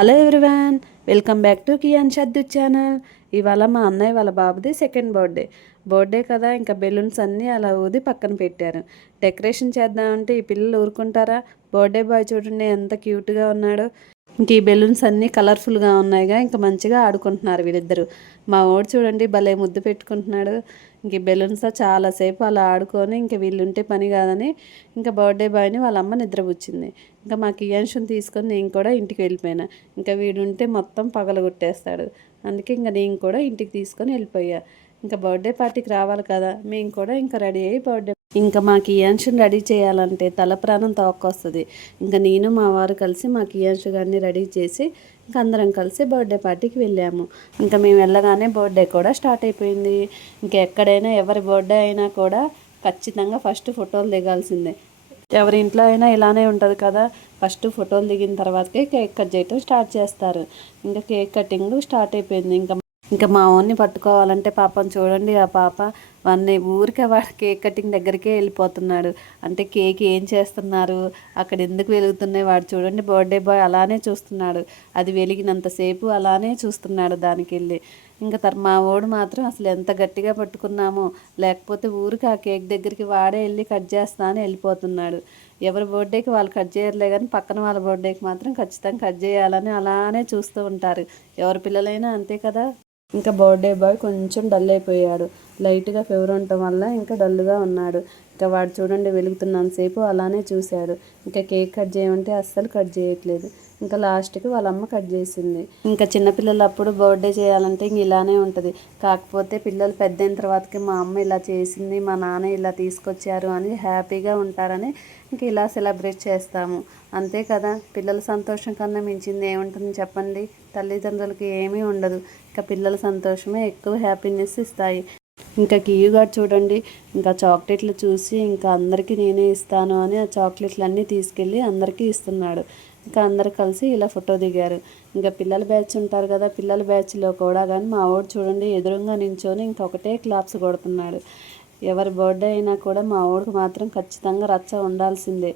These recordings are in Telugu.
Hello everyone, welcome back to Kiyan Shaddu channel. ఇవాళ మా అన్నయ్య వాళ్ళ బాబుది సెకండ్ బర్త్డే కదా, ఇంకా బెలూన్స్ అన్నీ అలా ఊది పక్కన పెట్టారు. డెకరేషన్ చేద్దామంటే ఈ పిల్లలు ఊరుకుంటారా? బర్త్డే బాయ్ చూడండి ఎంత క్యూట్గా ఉన్నాడో. ఇంక ఈ బెలూన్స్ అన్నీ కలర్ఫుల్గా ఉన్నాయిగా, ఇంకా మంచిగా ఆడుకుంటున్నారు వీళ్ళిద్దరు. మా ఓడు చూడండి భలే ముద్దు పెట్టుకుంటున్నాడు. ఇంక ఈ బెలూన్స్తో చాలాసేపు అలా ఆడుకొని ఇంక వీళ్ళుంటే పని కాదని ఇంకా బర్త్డే బాయ్ని వాళ్ళ అమ్మ నిద్రపుచ్చింది. ఇంకా మా కియాన్షుని తీసుకొని నేను కూడా ఇంటికి వెళ్ళిపోయినా. ఇంకా వీడుంటే మొత్తం పగలగొట్టేస్తాడు. అందుకే ఇంకా నేను కూడా ఇంటికి తీసుకొని వెళ్ళిపోయా. ఇంకా బర్త్డే పార్టీకి రావాలి కదా, మేము కూడా ఇంకా రెడీ అయ్యి ఇంకా మా కియాన్షుని రెడీ చేయాలంటే తల ప్రాణం తోక్కొస్తుంది. ఇంకా నేను మా వారు కలిసి మా కియాన్షు గారిని రెడీ చేసి ఇంకా అందరం కలిసి బర్త్డే పార్టీకి వెళ్ళాము. ఇంకా మేము వెళ్ళగానే బర్త్డే కూడా స్టార్ట్ అయిపోయింది. ఇంకా ఎక్కడైనా ఎవరి బర్త్డే అయినా కూడా ఖచ్చితంగా ఫస్ట్ ఫోటోలు దిగాల్సిందే. ఎవరి ఇంట్లో అయినా ఇలానే ఉంటుంది కదా, ఫస్ట్ ఫోటోలు దిగిన తర్వాతకే కేక్ కట్ చేయటం స్టార్ట్ చేస్తారు. ఇంకా కేక్ కటింగ్ స్టార్ట్ అయిపోయింది. ఇంకా మా ఓన్ని పట్టుకోవాలంటే పాపం చూడండి, ఆ పాప వాడిని ఊరికే వాడు కేక్ కటింగ్ దగ్గరికే వెళ్ళిపోతున్నాడు. అంటే కేక్ ఏం చేస్తున్నారు, అక్కడ ఎందుకు వెలుగుతున్నాయి, వాడు చూడండి బర్త్డే బాయ్ అలానే చూస్తున్నాడు. అది వెలిగినంతసేపు అలానే చూస్తున్నాడు దానికి వెళ్ళి. ఇంకా మా ఓడు మాత్రం అసలు ఎంత గట్టిగా పట్టుకున్నామో, లేకపోతే ఊరికి ఆ కేక్ దగ్గరికి వాడే వెళ్ళి కట్ చేస్తా అని వెళ్ళిపోతున్నాడు. ఎవరి బర్త్డేకి వాళ్ళు కట్ చేయర్లే కానీ పక్కన వాళ్ళ బర్త్డేకి మాత్రం ఖచ్చితంగా కట్ చేయాలని అలానే చూస్తూ ఉంటారు. ఎవరి పిల్లలైనా అంతే కదా. ఇంకా బర్త్డే బాయ్ కొంచెం డల్ అయిపోయాడు. లైట్గా ఫీవర్ ఉండటం వల్ల ఇంకా డల్గా ఉన్నాడు. ఇంకా వాడు చూడండి వెలుగుతున్నంతసేపు అలానే చూశాడు. ఇంకా కేక్ కట్ చేయమంటే అస్సలు కట్ చేయట్లేదు. ఇంకా లాస్ట్కి వాళ్ళ అమ్మ కట్ చేసింది. ఇంకా చిన్నపిల్లలు అప్పుడు బర్త్డే చేయాలంటే ఇంక ఇలానే ఉంటుంది. కాకపోతే పిల్లలు పెద్ద అయిన తర్వాతకి మా అమ్మ ఇలా చేసింది, మా నాన్న ఇలా తీసుకొచ్చారు అని హ్యాపీగా ఉంటారని ఇంక ఇలా సెలబ్రేట్ చేస్తాము. అంతే కదా, పిల్లల సంతోషం కన్నా మించింది ఏముంటుంది చెప్పండి. తల్లిదండ్రులకి ఏమీ ఉండదు. ఇంకా పిల్లల సంతోషమే ఎక్కువ హ్యాపీనెస్ ఇస్తాయి. ఇంకా కియుగాడు చూడండి, ఇంకా చాక్లెట్లు చూసి ఇంకా అందరికీ నేనే ఇస్తాను అని ఆ చాక్లెట్లు అన్నీ తీసుకెళ్ళి అందరికీ ఇస్తున్నాడు. ఇంకా అందరు కలిసి ఇలా ఫోటో దిగారు. ఇంకా పిల్లల బ్యాచ్ ఉంటారు కదా, పిల్లల బ్యాచ్లో కూడా కానీ మా వాడు చూడండి ఎదురుగా నించొని ఇంకొకటే క్లాప్స్ కొడుతున్నాడు. ఎవరి బర్త్డే అయినా కూడా మా వాడికి మాత్రం ఖచ్చితంగా రచ్చ ఉండాల్సిందే.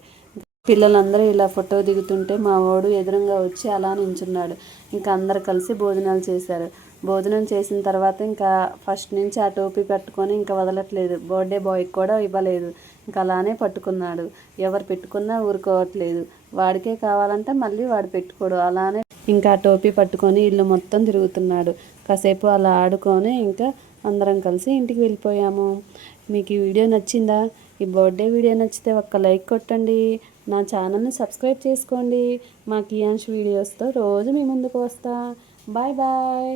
పిల్లలందరూ ఇలా ఫోటో దిగుతుంటే మా వాడు ఎదురుగా వచ్చి అలా నించున్నాడు. ఇంకా అందరు కలిసి భోజనాలు చేశారు. భోజనం చేసిన తర్వాత ఇంకా ఫస్ట్ నుంచి ఆ టోపీ పెట్టుకొని ఇంకా వదలట్లేదు. బర్త్డే బాయ్కి కూడా ఇవ్వలేదు. ఇంకా అలానే పట్టుకున్నాడు. ఎవరు పెట్టుకున్నా ఊరుకోవట్లేదు. వాడికే కావాలంటే మళ్ళీ వాడు పెట్టుకోడు. అలానే ఇంకా ఆ టోపీ పట్టుకొని ఇల్లు మొత్తం తిరుగుతున్నాడు. కాసేపు అలా ఆడుకొని ఇంకా అందరం కలిసి ఇంటికి వెళ్ళిపోయాము. మీకు ఈ వీడియో నచ్చిందా? ఈ బర్త్డే వీడియో నచ్చితే ఒక్క లైక్ కొట్టండి. నా ఛానల్ని సబ్స్క్రైబ్ చేసుకోండి. మా కియాన్ష్ వీడియోస్తో రోజు మీ ముందుకు వస్తా. Bye bye.